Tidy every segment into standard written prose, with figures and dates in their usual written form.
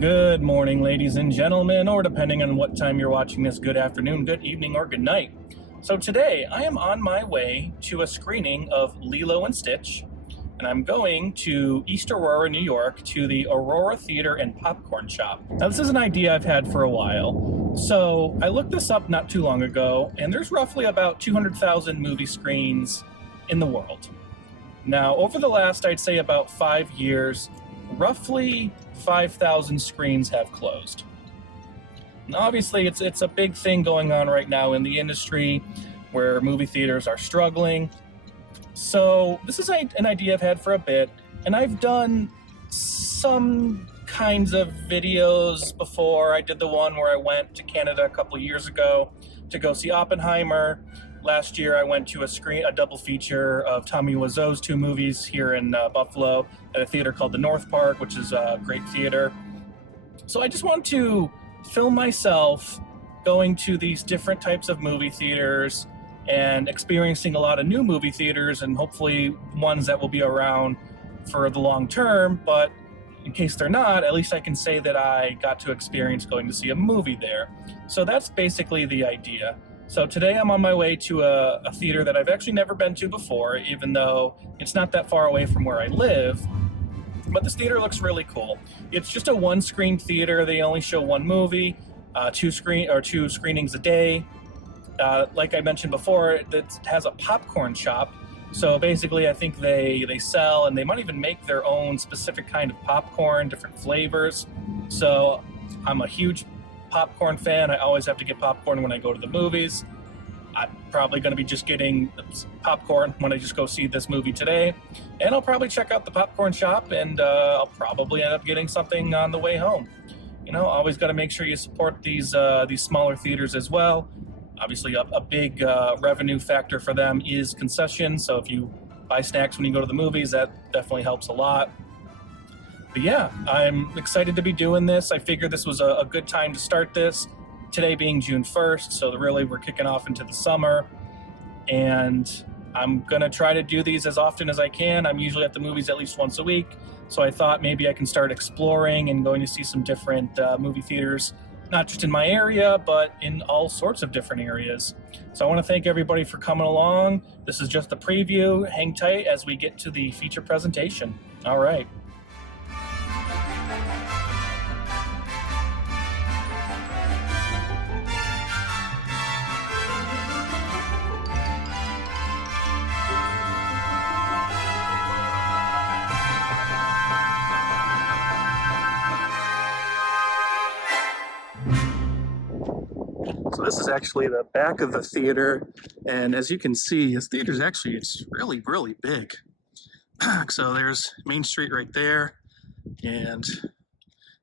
Good morning, ladies and gentlemen, or depending on what time you're watching this, good afternoon, good evening, or good night. So today, I am on my way to a screening of Lilo and Stitch, and I'm going to East Aurora, New York, to the Aurora Theater and Popcorn Shop. Now, this is an idea I've had for a while. So I looked this up not too long ago, and there's roughly about 200,000 movie screens in the world. Now, over the last, I'd say about 5 years, roughly 5,000 screens have closed. And obviously, it's a big thing going on right now in the industry where movie theaters are struggling. So this is an idea I've had for a bit, and I've done some kinds of videos before. I did the one where I went to Canada a couple years ago to go see Oppenheimer. Last year, I went to a double feature of Tommy Wiseau's two movies here in Buffalo at a theater called the North Park, which is a great theater. So I just want to film myself going to these different types of movie theaters and experiencing a lot of new movie theaters, and hopefully ones that will be around for the long term. But in case they're not, at least I can say that I got to experience going to see a movie there. So that's basically the idea. So today I'm on my way to a theater that I've actually never been to before, even though it's not that far away from where I live. But this theater looks really cool. It's just a one-screen theater. They only show one movie, two screenings a day. Like I mentioned before, it has a popcorn shop. So basically, I think they sell, and they might even make their own specific kind of popcorn, different flavors. So I'm a huge popcorn fan. I always have to get popcorn when I go to the movies. I'm probably going to be just getting popcorn when I just go see this movie today. And I'll probably check out the popcorn shop, and I'll probably end up getting something on the way home. You know, always got to make sure you support these smaller theaters as well. Obviously, a big revenue factor for them is concessions. So if you buy snacks when you go to the movies, that definitely helps a lot. But yeah, I'm excited to be doing this. I figured this was a good time to start this. Today being June 1st, so really we're kicking off into the summer. And I'm going to try to do these as often as I can. I'm usually at the movies at least once a week. So I thought maybe I can start exploring and going to see some different movie theaters, not just in my area, but in all sorts of different areas. So I want to thank everybody for coming along. This is just a preview. Hang tight as we get to the feature presentation. All right. So this is actually the back of the theater, and as you can see, this theater is actually, it's really, really big. So there's Main Street right there, and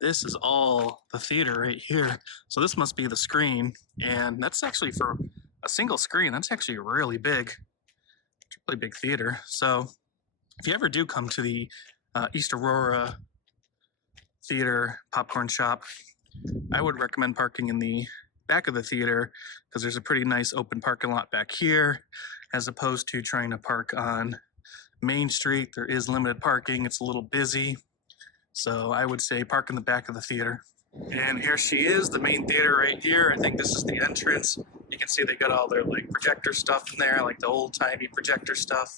this is all the theater right here. So this must be the screen, and that's actually for a single screen. That's actually really big. It's a really big theater. So if you ever do come to the East Aurora Theater Popcorn Shop, I would recommend parking in the back of the theater because there's a pretty nice open parking lot back here, as opposed to trying to park on Main Street. There is limited parking. It's a little busy. So I would say park in the back of the theater. And here she is, the main theater right here. I think this is the entrance. You can see they got all their like projector stuff in there, like the old-timey projector stuff.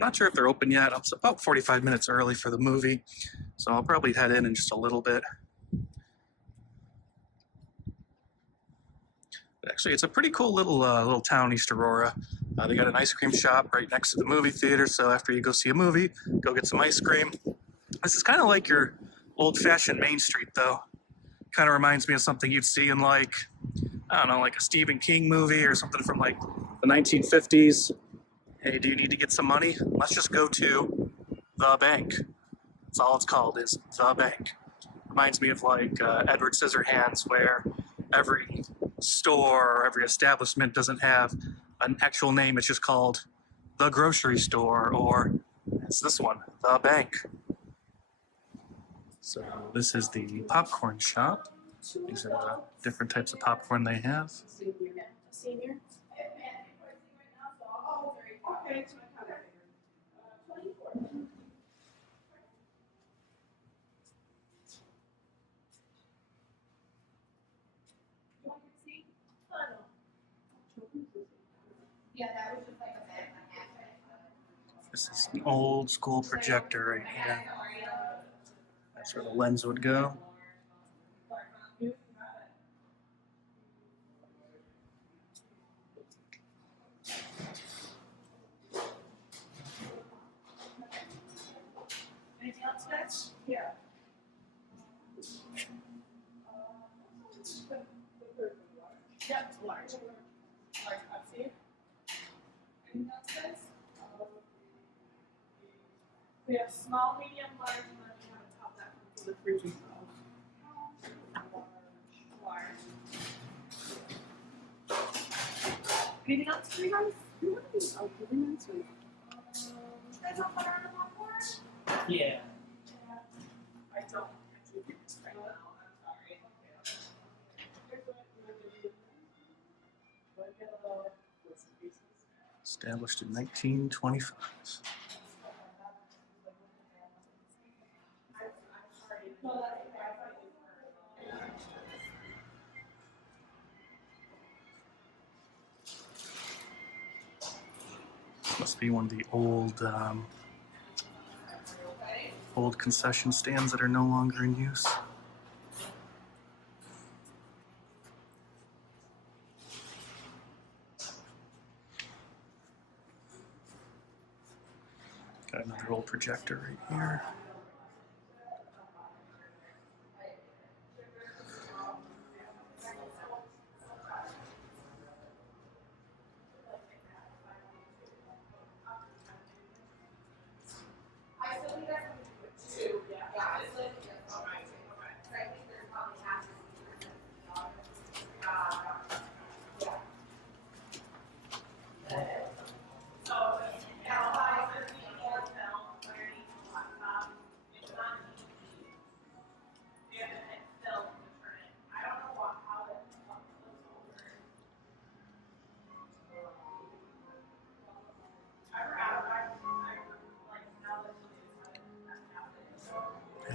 Not sure if they're open yet. I'm about 45 minutes early for the movie, so I'll probably head in just a little bit. Actually, it's a pretty cool little town, East Aurora. They got an ice cream shop right next to the movie theater, so after you go see a movie, go get some ice cream. This is kind of like your old-fashioned Main Street, though. Kind of reminds me of something you'd see in, like, I don't know, like a Stephen King movie or something from, like, the 1950s. Hey, do you need to get some money? Let's just go to the bank. That's all it's called, is the bank. Reminds me of, like, Edward Scissorhands, where every store or every establishment doesn't have an actual name. It's just called the grocery store, or it's this one, the bank. So this is the popcorn shop. These are the different types of popcorn they have. Senior. This is an old school projector right here. That's where the lens would go. Anything else, guys? Yeah. Yep, it's large. Large Pepsi. Anything else, guys? We have small, medium, large, and then we have a top that comes with the freebie. Large. Anything else for you guys? Oh, really nice one. You guys want butter on the popcorn? Yeah. I don't actually do this right now. I'm sorry. Established in 1925. Must be one of the old concession stands that are no longer in use. Got another old projector right here.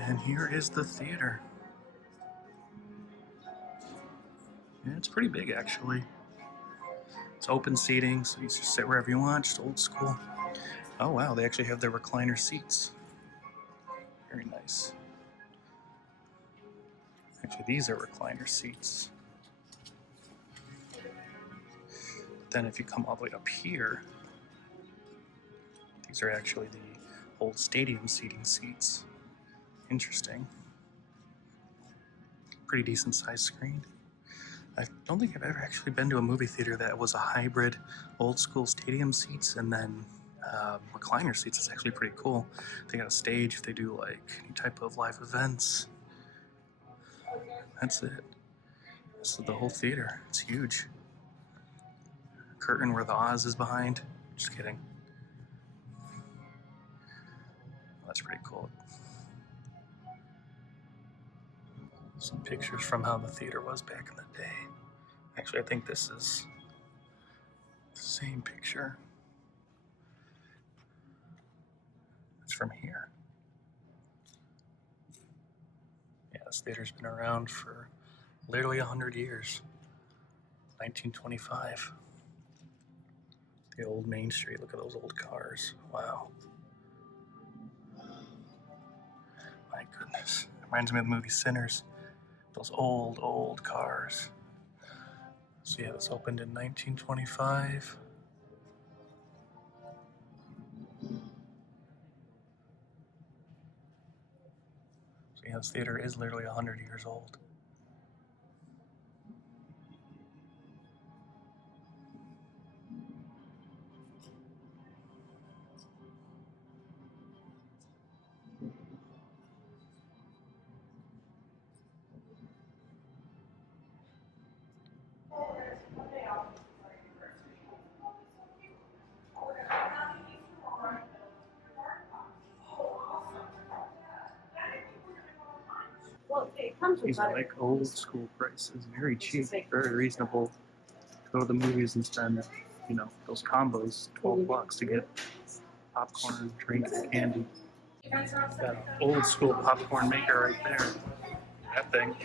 And here is the theater. Yeah, it's pretty big actually. It's open seating, so you just sit wherever you want, just old school. Oh wow, they actually have their recliner seats. Very nice. Actually, these are recliner seats. But then if you come all the way up here, these are actually the old stadium seating seats. Interesting. Pretty decent sized screen. I don't think I've ever actually been to a movie theater that was a hybrid old school stadium seats and then recliner seats. It's actually pretty cool. They got a stage if they do like any type of live events. That's it. This is the whole theater. It's huge. Curtain where the Oz is behind. Just kidding. That's pretty cool. Some pictures from how the theater was back in the day. Actually, I think this is the same picture. It's from here. Yeah, this theater's been around for literally 100 years. 1925. The old Main Street. Look at those old cars. Wow. My goodness. Reminds me of the movie Sinners. Those old cars. So yeah, this opened in 1925. So yeah, this theater is literally 100 years old. These are like old school prices, very cheap, very reasonable. Go to the movies and spend, you know, those combos, $12 to get popcorn, drink, and candy. Got an old school popcorn maker right there. That thing.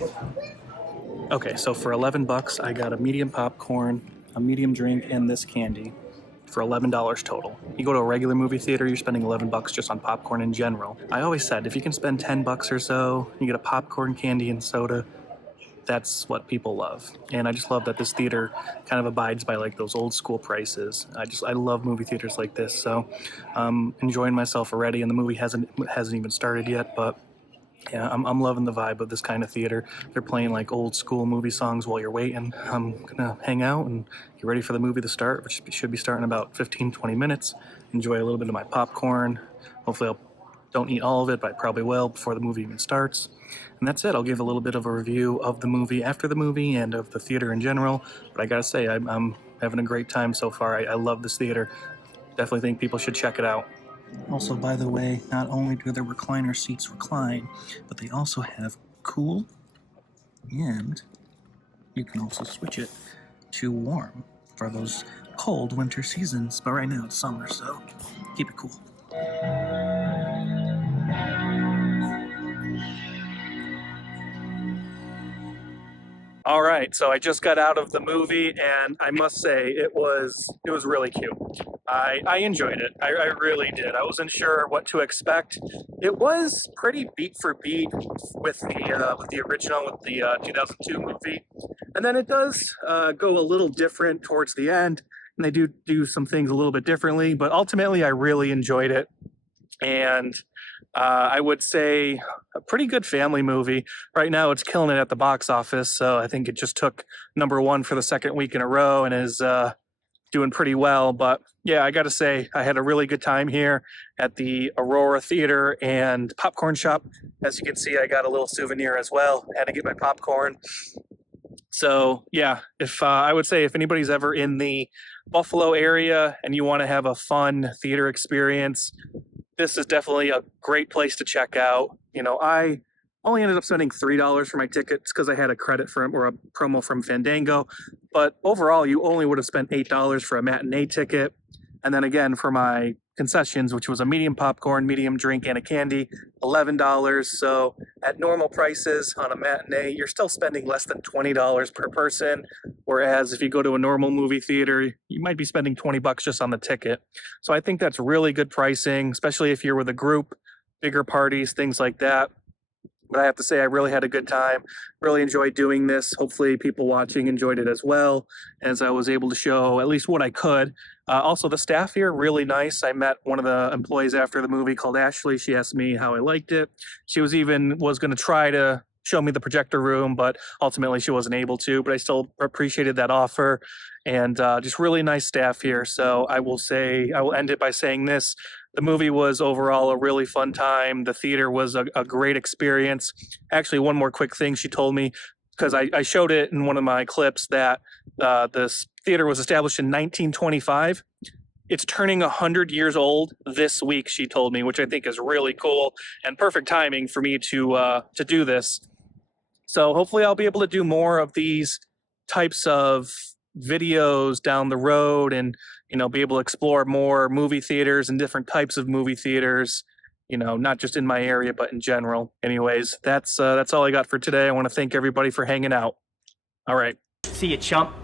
Okay, so for $11, I got a medium popcorn, a medium drink, and this candy. for $11 total. You go to a regular movie theater, you're spending 11 bucks just on popcorn in general. I always said, if you can spend 10 bucks or so, you get a popcorn, candy, and soda, that's what people love. And I just love that this theater kind of abides by like those old school prices. I love movie theaters like this. So enjoying myself already, and the movie hasn't even started yet, but yeah, I'm loving the vibe of this kind of theater. They're playing like old school movie songs while you're waiting. I'm gonna hang out and get ready for the movie to start, which should be starting in about 15-20 minutes. Enjoy a little bit of my popcorn. Hopefully don't eat all of it, but I probably will before the movie even starts. And that's it. I'll give a little bit of a review of the movie after the movie and of the theater in general. But I gotta say, I'm having a great time so far. I love this theater. Definitely think people should check it out. Also, by the way, not only do their recliner seats recline, but they also have cool, and you can also switch it to warm for those cold winter seasons. But right now it's summer, so keep it cool. All right, so I just got out of the movie, and I must say it was really cute. I enjoyed it. I really did. I wasn't sure what to expect. It was pretty beat for beat with the original, with the 2002 movie, and then it does go a little different towards the end, and they do some things a little bit differently. But ultimately, I really enjoyed it, and I would say a pretty good family movie. Right now, it's killing it at the box office, so I think it just took #1 for the second week in a row and is doing pretty well. But yeah, I got to say, I had a really good time here at the Aurora Theater and Popcorn Shop. As you can see, I got a little souvenir as well. Had to get my popcorn. So yeah, if I would say if anybody's ever in the Buffalo area and you want to have a fun theater experience, this is definitely a great place to check out. You know, I only ended up spending $3 for my tickets because I had a credit from or a promo from Fandango. But overall, you only would have spent $8 for a matinee ticket. And then again, for my concessions, which was a medium popcorn, medium drink, and a candy, $11. So at normal prices on a matinee, you're still spending less than $20 per person. Whereas if you go to a normal movie theater, you might be spending 20 bucks just on the ticket. So I think that's really good pricing, especially if you're with a group, bigger parties, things like that. But I have to say, I really had a good time. Really enjoyed doing this. Hopefully, people watching enjoyed it as well, as I was able to show at least what I could. Also, the staff here, really nice. I met one of the employees after the movie called Ashley. She asked me how I liked it. She was going to try to show me the projector room, but ultimately she wasn't able to. But I still appreciated that offer, and just really nice staff here. So I will end it by saying this. The movie was overall a really fun time. The theater was a great experience. Actually, one more quick thing she told me, because I showed it in one of my clips, that this theater was established in 1925. It's turning 100 years old this week, she told me, which I think is really cool and perfect timing for me to do this. So hopefully I'll be able to do more of these types of videos down the road, and be able to explore more movie theaters and different types of movie theaters, not just in my area but in general. Anyways, that's all I got for today. I want to thank everybody for hanging out. All right, See you, chump.